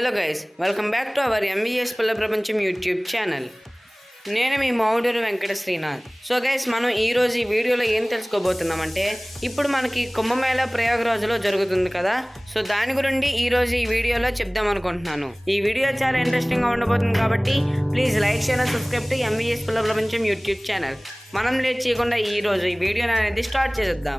Hello guys welcome back to our MBS Pilla Prapancham YouTube channel. నేను మీ Mouduru Venkata Srinath. So guys మనం ఈరోజు ఈ వీడియోలో ఏం తెలుసుకోబోతున్నామంటే ఇప్పుడు మనకి కుంభమేళ ప్రయాగరాజులో జరుగుతుంది కదా. సో దాని గురించి ఈరోజు ఈ వీడియోలో చెప్దాం అనుకుంటున్నాను. ఈ వీడియో చాలా ఇంట్రెస్టింగ్గా ఉండబోతుంది కాబట్టి ప్లీజ్ లైక్ చేయాలి subscribe to MBS Pilla Prapancham YouTube channel. మనం లేట్ చేయకుండా ఈరోజు ఈ వీడియోని అనేది స్టార్ట్ చేసేద్దాం.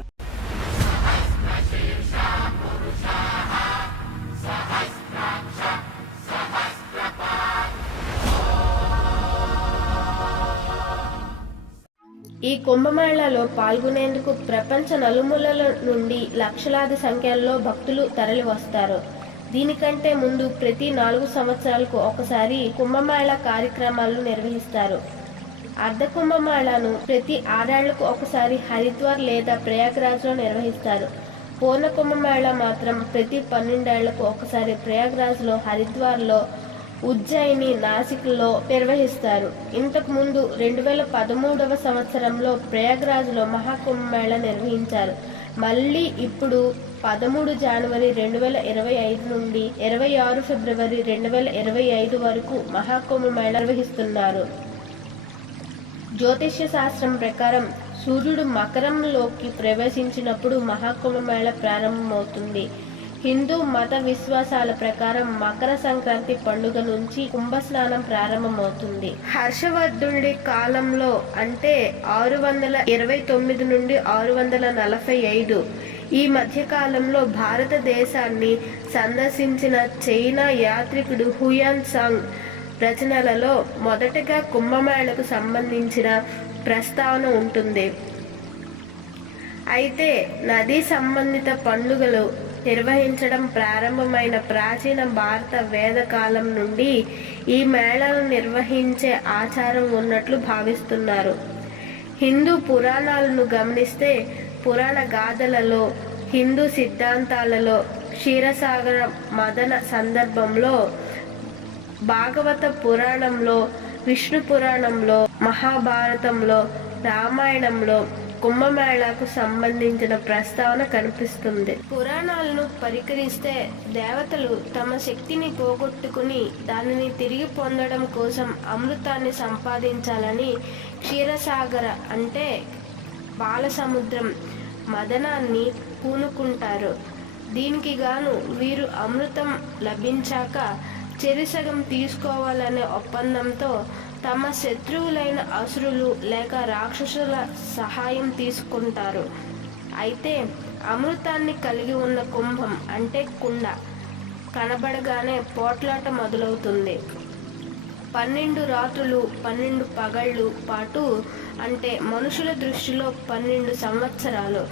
ఈ కుంభమేళాలో పాల్గొనేందుకు ప్రపంచ నలుమూలల నుండి లక్షలాది సంఖ్యలో భక్తులు తరలి వస్తారు దీనికంటే ముందు ప్రతి నాలుగు సంవత్సరాలకు ఒకసారి కుంభమేళా కార్యక్రమాలు నిర్వహిస్తారు. అర్ధ కుంభమేళాను ప్రతి ఆరేళ్ళకు ఒకసారి హరిద్వార్ లేదా ప్రయాగ్రాజ్లో నిర్వహిస్తారు. పూర్ణ కుంభమేళా మాత్రం ప్రతి పన్నెండేళ్ళకు ఒకసారి ప్రయాగ్రాజ్లో హరిద్వార్లో ఉజ్జయిని నాసిక్లో నిర్వహిస్తారు. ఇంతకు ముందు రెండు వేల పదమూడవ సంవత్సరంలో ప్రయాగ్రాజ్లో మహాకుంభమేళ నిర్వహించారు. మళ్ళీ ఇప్పుడు పదమూడు జనవరి రెండు వేల ఇరవై ఐదు నుండి ఇరవై ఆరు ఫిబ్రవరి రెండు వేల ఇరవై ఐదు వరకు మహాకుంభమేళ నిర్వహిస్తున్నారు. జ్యోతిష్య శాస్త్రం ప్రకారం సూర్యుడు మకరంలోకి ప్రవేశించినప్పుడు మహాకుంభమేళ ప్రారంభమవుతుంది. హిందూ మత విశ్వాసాల ప్రకారం మకర సంక్రాంతి పండుగ నుంచి కుంభస్నానం ప్రారంభమవుతుంది. హర్షవర్ధుడి కాలంలో అంటే ఆరు వందల ఇరవై తొమ్మిది నుండి ఆరు వందల నలభై ఐదు. ఈ మధ్యకాలంలో భారతదేశాన్ని సందర్శించిన చైనా యాత్రికుడు హుయాన్ సాంగ్ రచనలలో మొదటగా కుంభమేళకు సంబంధించిన ప్రస్తావన ఉంటుంది. అయితే నదీ సంబంధిత పండుగలు నిర్వహించడం ప్రారంభమైన ప్రాచీన భారత వేదకాలం నుండి ఈ మేళను నిర్వహించే ఆచారం ఉన్నట్లు భావిస్తున్నారు. హిందూ పురాణాలను గమనిస్తే పురాణ గాథలలో హిందూ సిద్ధాంతాలలో క్షీరసాగర మదన సందర్భంలో భాగవత పురాణంలో విష్ణు పురాణంలో మహాభారతంలో రామాయణంలో కుంభమేళాకు సంబంధించిన ప్రస్తావన కనిపిస్తుంది. పురాణాలను పరికరిస్తే దేవతలు తమ శక్తిని పోగొట్టుకుని దానిని తిరిగి పొందడం కోసం అమృతాన్ని సంపాదించాలని క్షీరసాగర అంటే బాలసముద్రం మదనాన్ని పూనుకుంటారు. దీనికి గాను వీరు అమృతం లభించాక చెరిసగం తీసుకోవాలనే ఒప్పందంతో తమ శత్రువులైన అసురులు లేక రాక్షసుల సహాయం తీసుకుంటారు. అయితే అమృతాన్ని కలిగి ఉన్న కుంభం అంటే కుండ. కనబడగానే పోట్లాట మొదలవుతుంది. పన్నెండు రాత్రులు పన్నెండు పగళ్ళు పాటు అంటే మనుషుల దృష్టిలో పన్నెండు సంవత్సరాలు.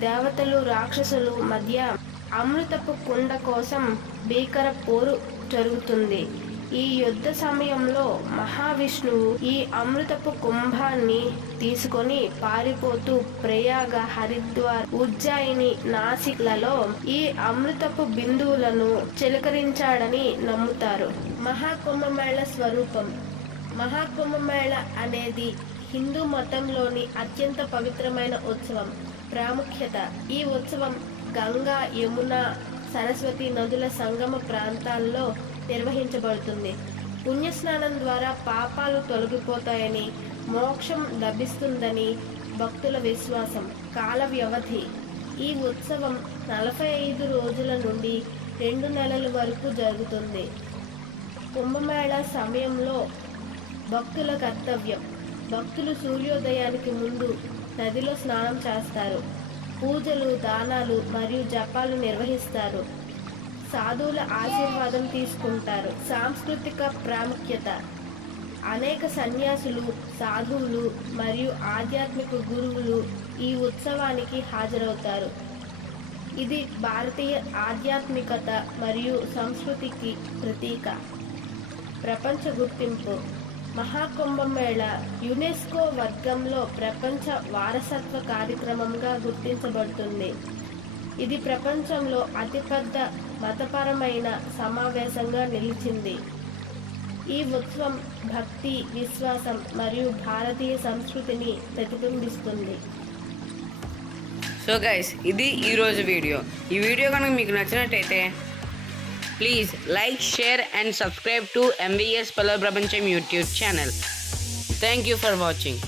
దేవతలు రాక్షసులు మధ్య అమృతపు కుండ కోసం భీకర పోరు జరుగుతుంది. ఈ యుద్ధ సమయంలో మహావిష్ణువు ఈ అమృతపు కుంభాన్ని తీసుకొని పారిపోతూ ప్రయాగ హరిద్వార్ ఉజ్జాయిని నాసిక్లలో ఈ అమృతపు బిందువులను చిలకరించాడని నమ్ముతారు. మహాకుంభమేళ స్వరూపం. మహాకుంభమేళ అనేది హిందూ మతంలోని అత్యంత పవిత్రమైన ఉత్సవం. ప్రాముఖ్యత. ఈ ఉత్సవం గంగా యమున సరస్వతి నదుల సంగమ ప్రాంతాల్లో నిర్వహించబడుతుంది. పుణ్యస్నానం ద్వారా పాపాలు తొలగిపోతాయని మోక్షం లభిస్తుందని భక్తుల విశ్వాసం. కాల వ్యవధి. ఈ ఉత్సవం నలభై ఐదు రోజుల నుండి రెండు నెలల వరకు జరుగుతుంది. కుంభమేళ సమయంలో భక్తుల కర్తవ్యం. భక్తులు సూర్యోదయానికి ముందు నదిలో స్నానం చేస్తారు. పూజలు దానాలు మరియు జపాలు నిర్వహిస్తారు. సాధువుల ఆశీర్వాదం తీసుకుంటారు. సాంస్కృతిక ప్రాముఖ్యత. అనేక సన్యాసులు సాధువులు మరియు ఆధ్యాత్మిక గురువులు ఈ ఉత్సవానికి హాజరవుతారు. ఇది భారతీయ ఆధ్యాత్మికత మరియు సంస్కృతికి ప్రతీక. ప్రపంచ గుర్తింపు. మహాకుంభమేళ యునెస్కో వర్గంలో ప్రపంచ వారసత్వ కార్యక్రమంగా గుర్తించబడుతుంది. ఇది ప్రపంచంలో అతిపెద్ద మతపరమైన సమావేశంగా నిలిచింది. ఈ ఉత్సవం భక్తి విశ్వాసం మరియు భారతీయ సంస్కృతిని ప్రతిబింబిస్తుంది. సో గైస్ ఇది ఈరోజు వీడియో. ఈ వీడియో కనుక మీకు నచ్చినట్టయితే please like share and subscribe to MBS Pallava Prapancham YouTube channel thank you for watching